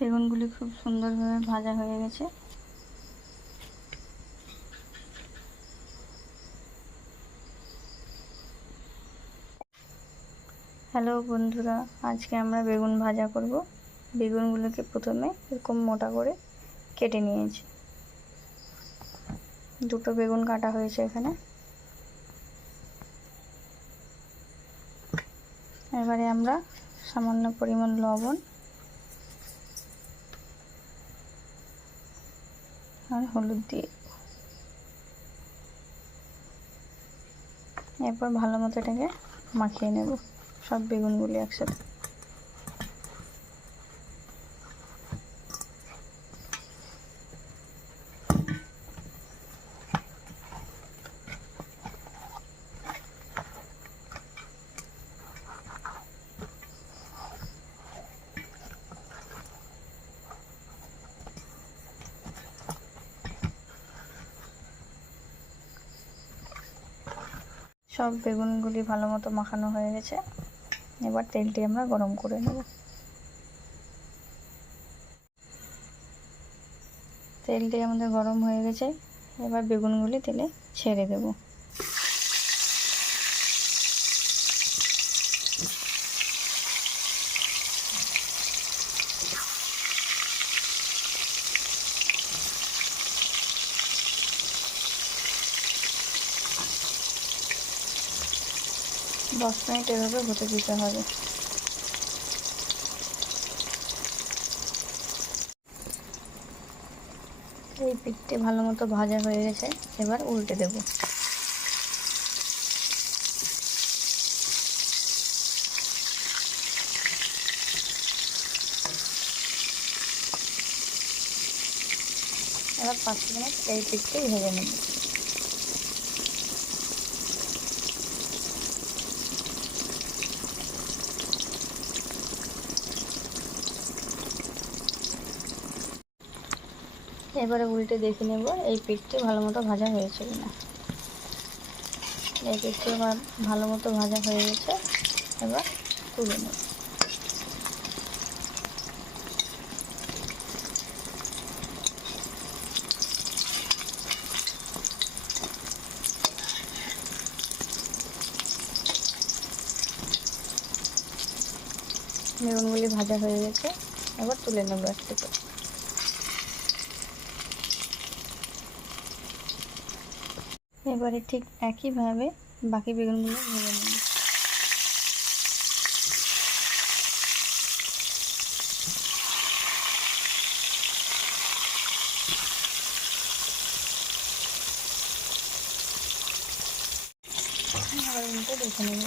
বেগুনগুলি খুব সুন্দরভাবে ভাজা হয়ে গেছে। হ্যালো বন্ধুরা, আজকে আমরা বেগুন ভাজা করব। বেগুনগুলোকে প্রথমে এরকম মোটা করে কেটে নিয়েছি। দুটো বেগুন কাটা হয়েছে এখানে। এবারে আমরা সামান্য পরিমাণ লবণ আর হলুদ দিয়ে এরপর ভালো মতো এটাকে মাখিয়ে নেব সব বেগুনগুলি একসাথে। সব বেগুনগুলি ভালো মতো মাখানো হয়ে গেছে। এবার তেলটি আমরা গরম করে নেব। তেলটি আমাদের গরম হয়ে গেছে, এবার বেগুনগুলি তেলে ছেড়ে দেব। দশ মিনিট এভাবে হতে দিতে হবে। এই পিঠটি ভালো মতো ভাজা হয়ে গেছে, এবার উল্টে দেব। এবার 5 মিনিট এই পিঠটি ভেজে নেব। এবারে উল্টে দেখে নেব এই পিঠটি ভালো মতো ভাজা হয়েছে কিনা। এই পিঠটি এবার ভালো মতো ভাজা হয়ে গেছে, এবার তুলে নেব। বেগুনগুলি ভাজা হয়ে গেছে, এবার তুলে নেব একটু করে। এবারে ঠিক একইভাবে বাকি বেগুনগুলো ভেজে নেব। আবার উল্টে দেখে নেব।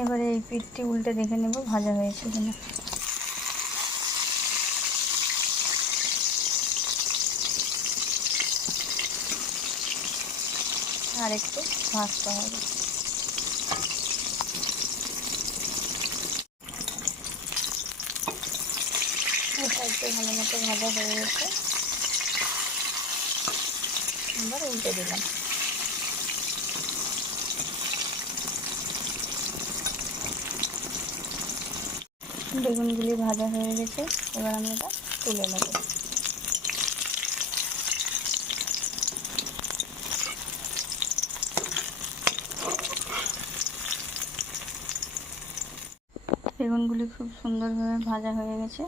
এবারে এই পিঠটি উল্টে দেখে নেব ভাজা হয়েছে কিনা। আর একটু ভাজতে হবে। এটা একটু ভালো মতো ভাজা হয়ে গেছে, এবার উল্টে দিলাম। বেগুনগুলি ভাজা হয়ে গেছে, এবার আমি এটা তুলে নেব। বেগুনগুলি খুব সুন্দরভাবে ভাজা হয়ে গেছে,